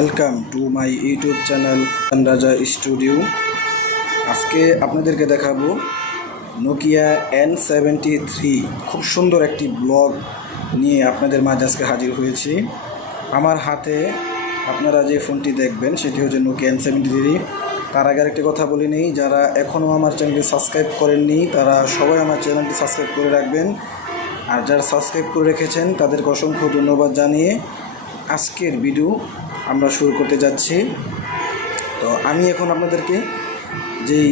Welcome to my YouTube channel রাজা studio. আজকে আপনাদেরকে দেখাবো নোকিয়া N73। খুব সুন্দর একটি ব্লগ নিয়ে আপনাদের মাঝে আজকে হাজির হয়েছি। আমার হাতে আপনারা যে ফোনটি দেখবেন সেটি হচ্ছে নোকিয়া N73। তার আগে আরেকটি কথা বলে নেই, যারা এখনও আমার চ্যানেলটি সাবস্ক্রাইব করেননি তারা সবাই আমার চ্যানেলটি সাবস্ক্রাইব করে রাখবেন, আর যারা সাবস্ক্রাইব করে রেখেছেন তাদেরকে অসংখ্য ধন্যবাদ জানিয়ে আজকের ভিডিও আমরা শুরু করতে যাচ্ছি। তো আমি এখন আপনাদেরকে যেই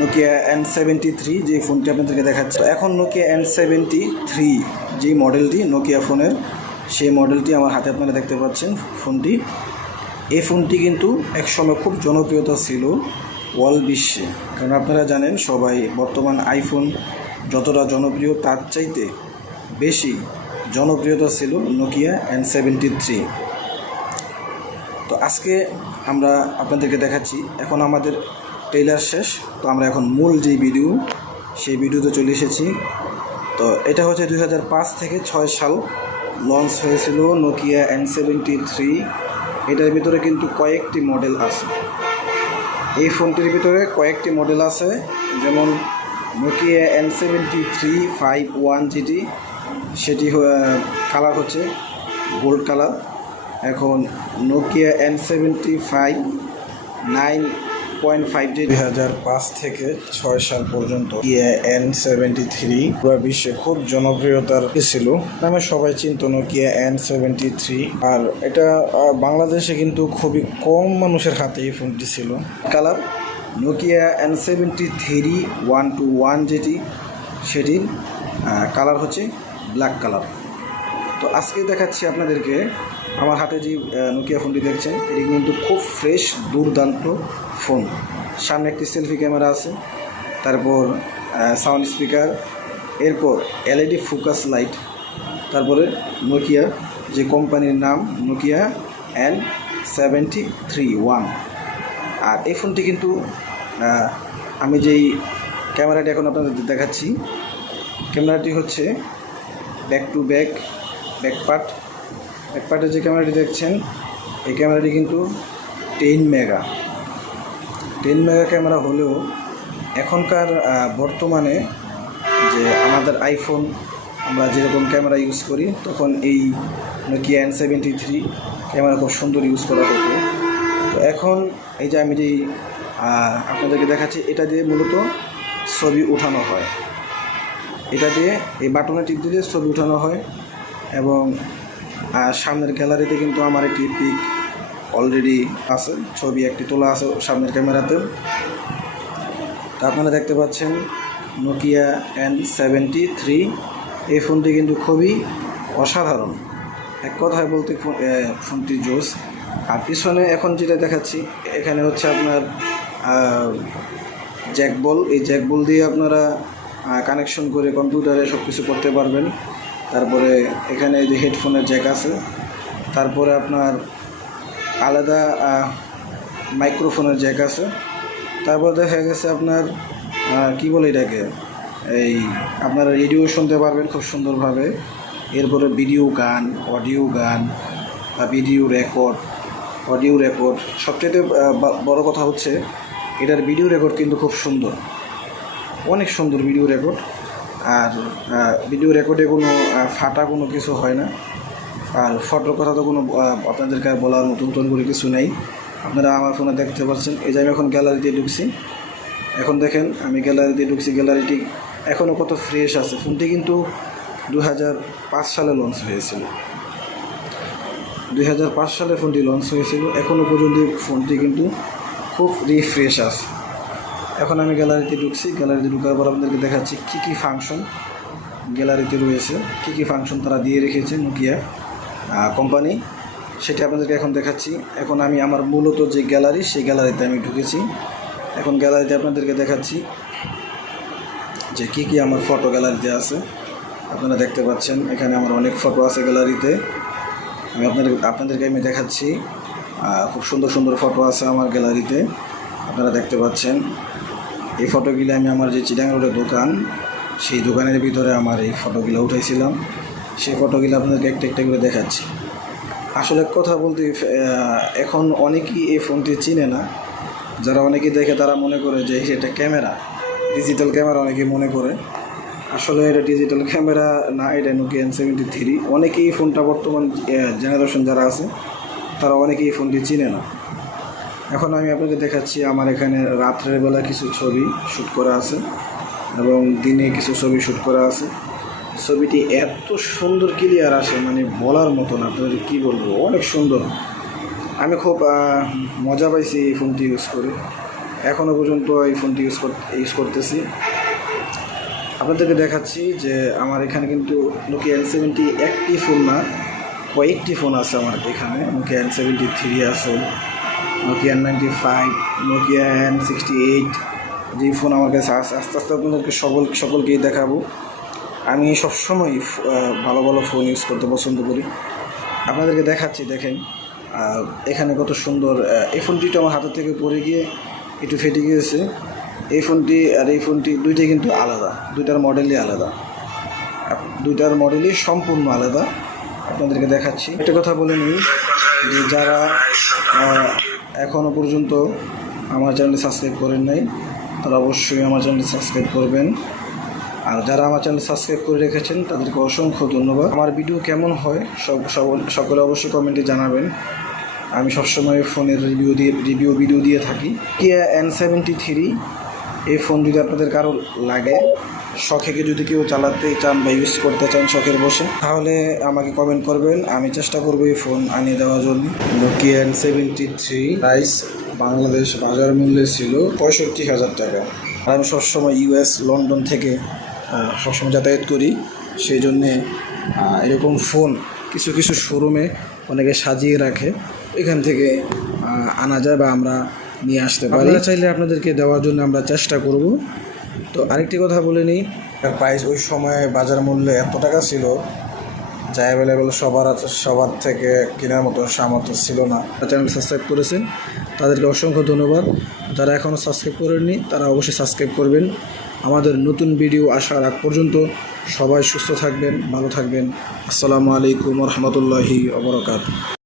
নোকিয়া N73 যে ফোনটি আপনাদেরকে দেখাচ্ছি, এখন নোকিয়া N73 যেই মডেলটি নোকিয়া ফোনের, সেই মডেলটি আমার হাতে আপনারা দেখতে পাচ্ছেন। এই ফোনটি কিন্তু একসময় খুব জনপ্রিয়তা ছিল ওয়ার্ল্ড বিশ্বে, কারণ আপনারা জানেন সবাই বর্তমান আইফোন যতটা জনপ্রিয় তার চাইতে বেশি জনপ্রিয়তা ছিল নোকিয়া N73। তো আজকে আমরা আপনাদেরকে দেখাচ্ছি, এখন আমাদের ট্রেলার শেষ, তো আমরা এখন মূল যে ভিডিও সেই ভিডিওতে চলে এসেছি। তো এটা হচ্ছে 2005 থেকে 6 সাল লঞ্চ হয়েছিল নোকিয়া N73। এটার ভিতরে কিন্তু কয়েকটি মডেল আছে, এই ফোনটির ভিতরে কয়েকটি মডেল আছে, যেমন নোকিয়া N73 51 যেটি, সেটি কালার হচ্ছে গোল্ড কালার। এখন নোকিয়া N75 9.5 যে 2005 থেকে 6 সাল পর্যন্ত নোকিয়া N73 পুরো বিশ্বে খুব জনপ্রিয়তার ছিল, নামে সবাই চিনত নোকিয়া N73। আর এটা বাংলাদেশে কিন্তু খুবই কম মানুষের হাতে এই ফোনটি ছিল। কালার নোকিয়া N73 121 যেটি, সেটির কালার হচ্ছে ব্ল্যাক কালার। তো আজকে দেখাচ্ছি আপনাদেরকে আমার হাতে যে নোকিয়া ফোনটি দেখছেন, এটি কিন্তু খুব ফ্রেশ দুর্দান্ত ফোন। সামনে একটি সেলফি ক্যামেরা আছে, তারপর সাউন্ড স্পিকার, এরপর LED ফোকাস লাইট, তারপরে নোকিয়া যে কোম্পানির নাম নোকিয়া N73 আর এই ফোনটি কিন্তু আমি যেই ক্যামেরাটি এখন আপনাদের দেখাচ্ছি, ক্যামেরাটি হচ্ছে ব্যাক টু ব্যাক ব্যাকপার্টে যে ক্যামেরাটি দেখছেন, এই ক্যামেরাটি কিন্তু 10 মেগা ক্যামেরা হলেও এখনকার বর্তমানে যে আমাদের আইফোন আমরা যেরকম ক্যামেরা ইউজ করি, তখন এই নোকিয়া N73 ক্যামেরা খুব সুন্দর ইউজ করা হতো। তো এখন এই যে আমি যেই আপনাদেরকে দেখাচ্ছি, এটা দিয়ে মূলত ছবি উঠানো হয়, এটা দিয়ে এই বাটনে টিপ দিলে ছবি উঠানো হয়। এবং সামনের গ্যালারিতে কিন্তু আমার একটি পিক অলরেডি আছে, ছবি একটি তোলা আছে সামনের ক্যামেরাতে। তা আপনারা দেখতে পাচ্ছেন নোকিয়া N73। এই ফোনটি কিন্তু খুবই অসাধারণ, এক কথায় বলতে ফোনটি জোস। আর পিছনে এখন যেটা দেখাচ্ছি, এখানে হচ্ছে আপনার জ্যাকবল, এই জ্যাকবল দিয়ে আপনারা কানেকশন করে কম্পিউটারে সব কিছু করতে পারবেন। তারপরে এখানে যে হেডফোনের জ্যাক আছে, তারপরে আপনার আলাদা মাইক্রোফোনের জ্যাক আছে, তারপর দেখা গেছে আপনার কি বলে এটাকে, এই আপনারা রেডিও শুনতে পারবেন খুব সুন্দরভাবে। এরপরে ভিডিও গান, অডিও গান, ভিডিও রেকর্ড, সবচেয়ে বড় কথা হচ্ছে এটার ভিডিও রেকর্ড কিন্তু খুব সুন্দর, অনেক সুন্দর ভিডিও রেকর্ড। আর ভিডিও রেকর্ডে কোনো ফাটা কোনো কিছু হয় না। আর ফটোর কথা তো কোনো আপনাদেরকে বলার নতুন করে কিছু নেই, আপনারা আমার ফোনে দেখতে পাচ্ছেন। এই যে আমি এখন গ্যালারিতে ঢুকছি, এখন দেখেন আমি গ্যালারিতে ঢুকছি, গ্যালারিটি এখনও কত ফ্রেশ আছে। ফোনটি কিন্তু 2005 সালে লঞ্চ হয়েছিল, 2005 সালে ফোনটি লঞ্চ হয়েছিল, এখনও পর্যন্ত ফোনটি কিন্তু খুব রিফ্রেশ আছে। এখন আমি গ্যালারিতে ঢুকছি, গ্যালারিতে ঢুকার পর আপনাদেরকে দেখাচ্ছি কী কী ফাংশন গ্যালারিতে রয়েছে, কী কী ফাংশন তারা দিয়ে রেখেছে নোকিয়া কোম্পানি, সেটা আপনাদেরকে এখন দেখাচ্ছি। এখন আমি আমার মূলত যে গ্যালারি, সেই গ্যালারিতে আমি ঢুকেছি। এখন গ্যালারিতে আপনাদেরকে দেখাচ্ছি যে কী কী আমার ফটো গ্যালারিতে আছে। আপনারা দেখতে পাচ্ছেন এখানে আমার অনেক ফটো আছে গ্যালারিতে। আমি আপনাদেরকে আমি দেখাচ্ছি, খুব সুন্দর ফটো আছে আমার গ্যালারিতে, আপনারা দেখতে পাচ্ছেন। এই ফটোগুলো আমি আমার যে চিটাগাং রোডের দোকান, সেই দোকানের ভিতরে আমার এই ফটোগুলো উঠাইছিলাম, সেই ফটোগুলো আপনাদেরকে একটা করে দেখাচ্ছি। আসলে কথা বলতে এখন অনেকেই এই ফোনটি চিনে না। যারা অনেকেই দেখে তারা মনে করে যে এটা ক্যামেরা, ডিজিটাল ক্যামেরা অনেকেই মনে করে। আসলে এটা ডিজিটাল ক্যামেরা না, এটা নোকিয়া N73। অনেকেই ফোনটা বর্তমান জেনারেশন যারা আছে তারা অনেকেই এই ফোনটি চিনে না। এখন আমি আপনাকে দেখাচ্ছি আমার এখানে রাত্রের বেলা কিছু ছবি শ্যুট করা আছে এবং দিনে কিছু ছবি শ্যুট করা আছে। ছবিটি এত সুন্দর ক্লিয়ার আসে, মানে বলার মতো না, আপনাদের কী বলবো, অনেক সুন্দর। আমি খুব মজা পাইছি এই ফোনটি ইউজ করে, এখনও পর্যন্ত এই ফোনটি ইউজ করতেছি। আপনাদেরকে দেখাচ্ছি যে আমার এখানে কিন্তু নোকিয়া N70 একটি ফোন না, কয়েকটি ফোন আছে আমার এখানে। নোকিয়া N73 আছে, নোকিয়া N95, নোকিয়া N68, যেই ফোন আমার কাছে আস্তে আস্তে আপনাদেরকে সকলকেই দেখাবো। আমি সবসময় ভালো ভালো ফোন ইউজ করতে পছন্দ করি। আপনাদেরকে দেখাচ্ছি, দেখেন এখানে কত সুন্দর। এই ফোনটিটা আমার হাতের থেকে পড়ে গিয়ে একটু ফেটে গিয়েছে। এই ফোনটি আর এই ফোনটি দুইটাই কিন্তু আলাদা, দুইটার মডেলই আলাদা, দুইটার মডেলই সম্পূর্ণ আলাদা। আপনাদেরকে দেখাচ্ছি। একটা কথা বলে নিই যে যারা এখনও পর্যন্ত আমার চ্যানেল সাবস্ক্রাইব করেন নাই তারা অবশ্যই আমার চ্যানেল সাবস্ক্রাইব করবেন। আর যারা আমার চ্যানেল সাবস্ক্রাইব করে রেখেছেন তাদেরকে অসংখ্য ধন্যবাদ। আমার ভিডিও কেমন হয় সকলে অবশ্যই কমেন্টে জানাবেন। আমি সবসময় ফোনের রিভিউ ভিডিও দিয়ে থাকি। নোকিয়া N73 এই ফোন যদি আপনাদের কারো লাগে, শখে যদি কেউ চালাতে চান বা ইউজ করতে চান শখের বসে, তাহলে আমাকে কমেন্ট করবেন, আমি চেষ্টা করবো এই ফোন আনিয়ে দেওয়ার জন্য। নোকিয়া N73 প্রাইস বাংলাদেশ বাজার মূল্যে ছিল 65,000 টাকা। আর আমি সবসময় US লন্ডন থেকে সবসময় যাতায়াত করি, সেই জন্যে এরকম ফোন কিছু কিছু শোরুমে অনেকে সাজিয়ে রাখে, এখান থেকে আনা যায় বা আমরা নিয়ে আসতে পারি। আপনারা চাইলে আপনাদেরকে দেওয়ার জন্য আমরা চেষ্টা করব। তো আরেকটি কথা বলে নিই, এর প্রাইস ওই সময় বাজার মূল্যে এত টাকা ছিল যা অ্যাভেলেবেল সবার থেকে কেনার মতো সামর্থ্য ছিল না। চ্যানেল সাবস্ক্রাইব করেছেন তাদেরকে অসংখ্য ধন্যবাদ। যারা এখনও সাবস্ক্রাইব করেননি তারা অবশ্যই সাবস্ক্রাইব করবেন। আমাদের নতুন ভিডিও আসার আগ পর্যন্ত সবাই সুস্থ থাকবেন, ভালো থাকবেন। আসসালামু আলাইকুম ওয়া রাহমাতুল্লাহি ওয়া বারাকাতুহু।